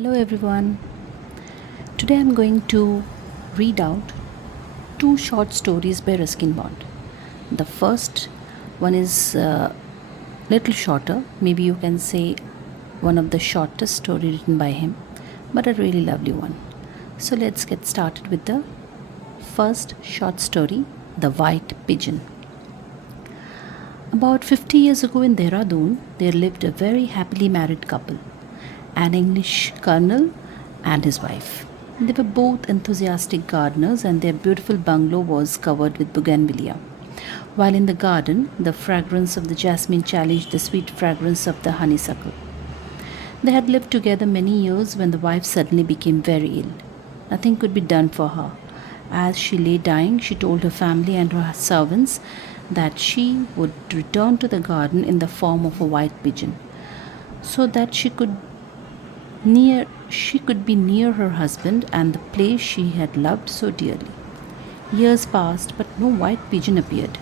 Hello everyone. Today I'm going to read out two short stories by Ruskin Bond. The first one is little shorter, maybe you can say one of the shortest story written by him, but a really lovely one. So let's get started with the first short story, The White Pigeon. About 50 years ago in Dehradun, there lived a very happily married couple, an English colonel and his wife. They were both enthusiastic gardeners, and their beautiful bungalow was covered with bougainvillea. While in the garden, the fragrance of the jasmine challenged the sweet fragrance of the honeysuckle. They had lived together many years when the wife suddenly became very ill. Nothing could be done for her. As she lay dying, she told her family and her servants that she would return to the garden in the form of a white pigeon, so that she could be near her husband and the place she had loved so dearly. Years passed, but no white pigeon appeared.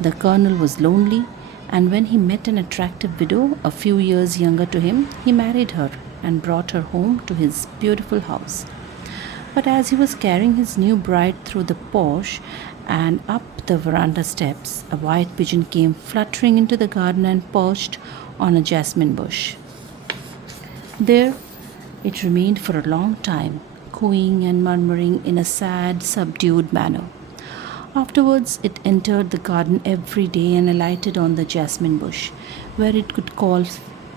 The colonel was lonely, and when he met an attractive widow a few years younger to him, he married her and brought her home to his beautiful house. But as he was carrying his new bride through the porch and up the veranda steps, a white pigeon came fluttering into the garden and perched on a jasmine bush. There it remained for a long time, cooing and murmuring in a sad, subdued manner. Afterwards, it entered the garden every day and alighted on the jasmine bush, where it could call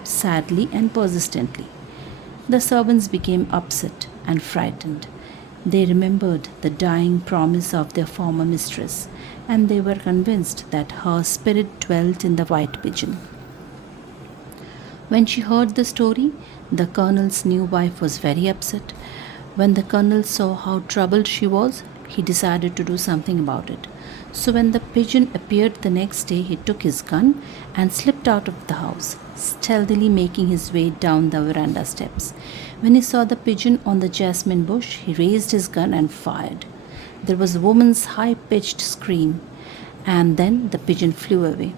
sadly and persistently. The servants became upset and frightened. They remembered the dying promise of their former mistress, and they were convinced that her spirit dwelt in the white pigeon. When she heard the story, the colonel's new wife was very upset. When the colonel saw how troubled she was, he decided to do something about it. So when the pigeon appeared the next day, he took his gun and slipped out of the house, stealthily making his way down the veranda steps. When he saw the pigeon on the jasmine bush, he raised his gun and fired. There was a woman's high pitched scream, and then the pigeon flew away,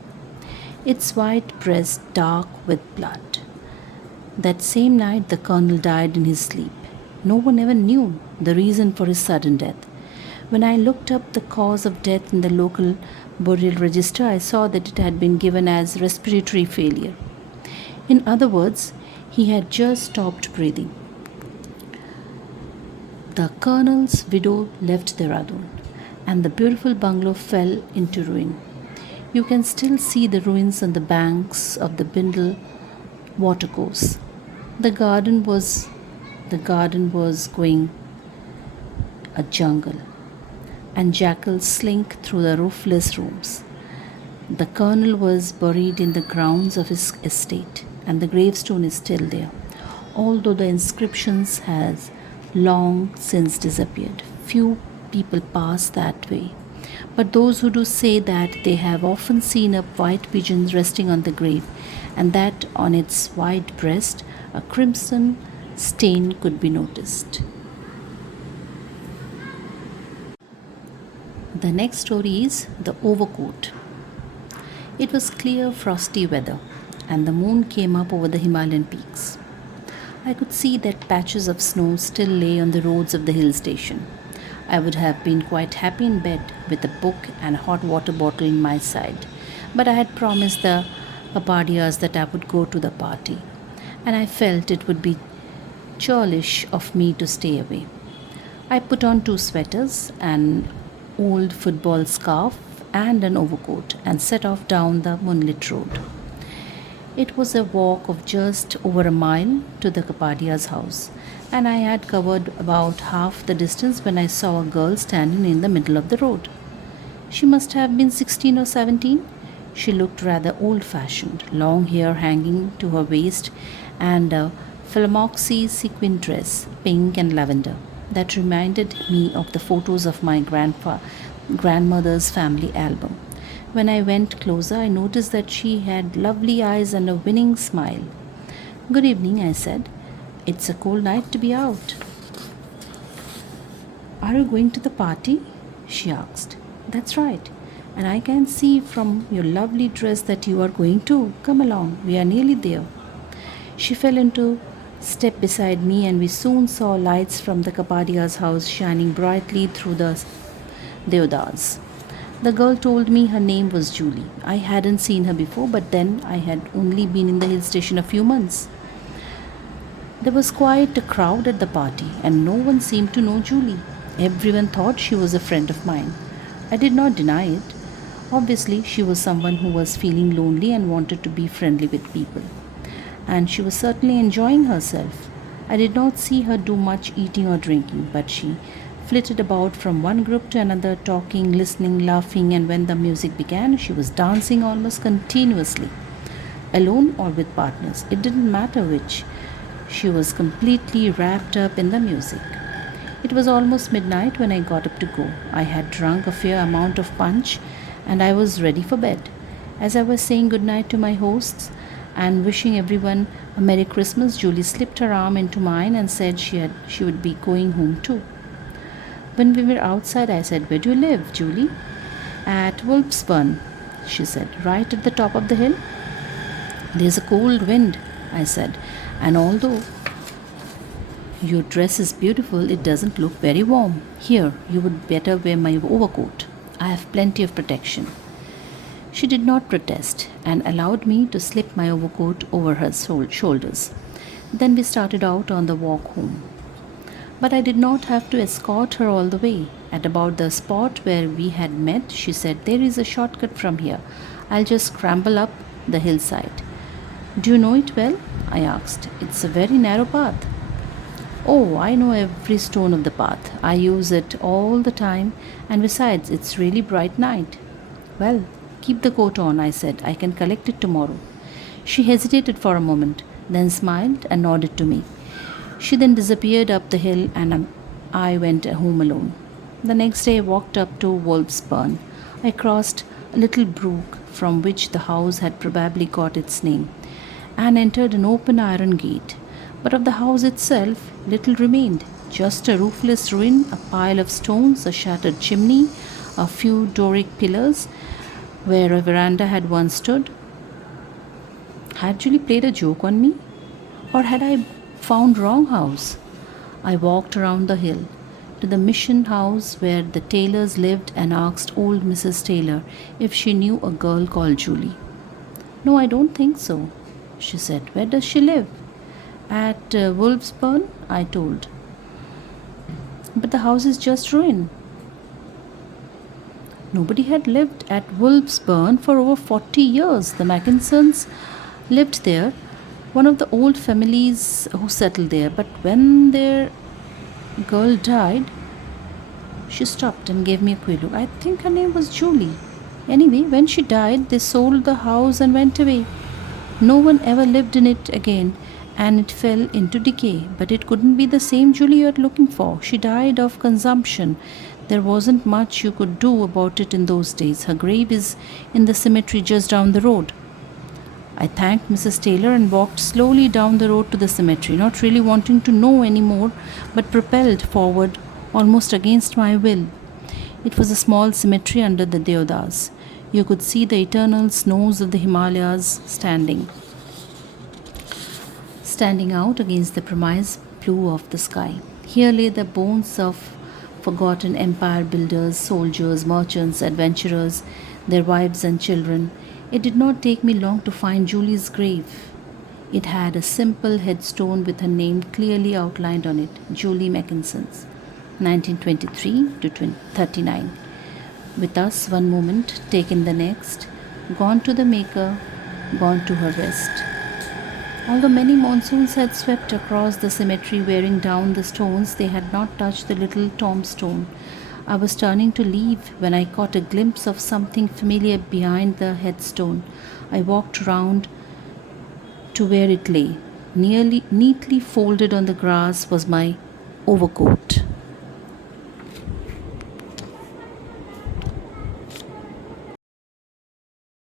its white breast dark with blood. That same night, the colonel died in his sleep. No one ever knew the reason for his sudden death. When I looked up the cause of death in the local burial register, I saw that it had been given as respiratory failure. In other words, he had just stopped breathing. The colonel's widow left Dehradun, and the beautiful bungalow fell into ruin. You can still see the ruins on the banks of the Bindle watercourse. The garden was going a jungle, and jackals slink through the roofless rooms. The colonel was buried in the grounds of his estate, and the gravestone is still there, although the inscriptions has long since disappeared. Few people pass that way, but those who do say that they have often seen a white pigeon resting on the grave, and that on its white breast a crimson stain could be noticed. The next story is The Overcoat. It was clear, frosty weather, and the moon came up over the Himalayan peaks. I could see that patches of snow still lay on the roads of the hill station. I would have been quite happy in bed with a book and a hot water bottle in my side, but I had promised the Kapadias that I would go to the party, and I felt it would be churlish of me to stay away. I put on two sweaters, an old football scarf, and an overcoat, and set off down the moonlit road. It was a walk of just over a mile to the Kapadia's house, and I had covered about half the distance when I saw a girl standing in the middle of the road. She must have been 16 or 17. She looked rather old fashioned, long hair hanging to her waist, and a phylloxy sequin dress, pink and lavender, that reminded me of the photos of my grandmother's family album. When I went closer, I noticed that she had lovely eyes and a winning smile. "Good evening," I said. "It's a cold night to be out." "Are you going to the party?" she asked. "That's right. And I can see from your lovely dress that you are going too. Come along, we are nearly there." She fell into stepped beside me, and we soon saw lights from the Kapadia's house shining brightly through the deodars. The girl told me her name was Julie. I hadn't seen her before, but then I had only been in the hill station a few months. There was quite a crowd at the party, and no one seemed to know Julie. Everyone thought she was a friend of mine. I did not deny it. Obviously, she was someone who was feeling lonely and wanted to be friendly with people. And she was certainly enjoying herself. I did not see her do much eating or drinking, but she flitted about from one group to another, talking, listening, laughing, and when the music began, she was dancing almost continuously, alone or with partners. It didn't matter which. She was completely wrapped up in the music. It was almost midnight when I got up to go. I had drunk a fair amount of punch and I was ready for bed. As I was saying goodnight to my hosts and wishing everyone a Merry Christmas, Julie slipped her arm into mine and said she would be going home too. When we were outside, I said, "Where do you live, Julie?" "At Wolfsburn," she said. "Right at the top of the hill?" "There's a cold wind," I said, "and although your dress is beautiful, it doesn't look very warm. Here, you would better wear my overcoat. I have plenty of protection." She did not protest and allowed me to slip my overcoat over her shoulders. Then we started out on the walk home. But I did not have to escort her all the way. At about the spot where we had met, she said, "There is a shortcut from here. I'll just scramble up the hillside." "Do you know it well?" I asked. "It's a very narrow path." "Oh, I know every stone of the path. I use it all the time, and besides, it's really bright night." "Well, keep the coat on," I said. "I can collect it tomorrow." She hesitated for a moment, then smiled and nodded to me. She then disappeared up the hill, and I went home alone. The next day I walked up to Wolfsburn. I crossed a little brook from which the house had probably got its name, and entered an open iron gate. But of the house itself, little remained. Just a roofless ruin, a pile of stones, a shattered chimney, a few Doric pillars where a veranda had once stood. Had Julie played a joke on me? Or had I found wrong house? I walked around the hill to the mission house where the Taylors lived and asked old Mrs. Taylor if she knew a girl called Julie. "No, I don't think so," she said. "Where does she live?" "At Wolfsburn," I told. "But the house is just ruin." Nobody had lived at Wolfsburn for over 40 years. The Mackinsons lived there, one of the old families who settled there. But when their girl died, she stopped and gave me a queer look. "I think her name was Julie. Anyway, when she died, they sold the house and went away. No one ever lived in it again, and it fell into decay. But it couldn't be the same Julie you're looking for. She died of consumption. There wasn't much you could do about it in those days. Her grave is in the cemetery just down the road." I thanked Mrs. Taylor and walked slowly down the road to the cemetery, not really wanting to know any more, but propelled forward almost against my will. It was a small cemetery under the deodars. You could see the eternal snows of the Himalayas standing out against the promised blue of the sky. Here lay the bones of forgotten empire builders, soldiers, merchants, adventurers, their wives and children. It did not take me long to find Julie's grave. It had a simple headstone with her name clearly outlined on it, Julie Mackinson, 1923 to 39. With us one moment, taken the next, gone to the maker, gone to her rest. Although many monsoons had swept across the cemetery wearing down the stones, they had not touched the little tombstone. I was turning to leave when I caught a glimpse of something familiar behind the headstone. I walked round to where it lay. Neatly folded on the grass was my overcoat.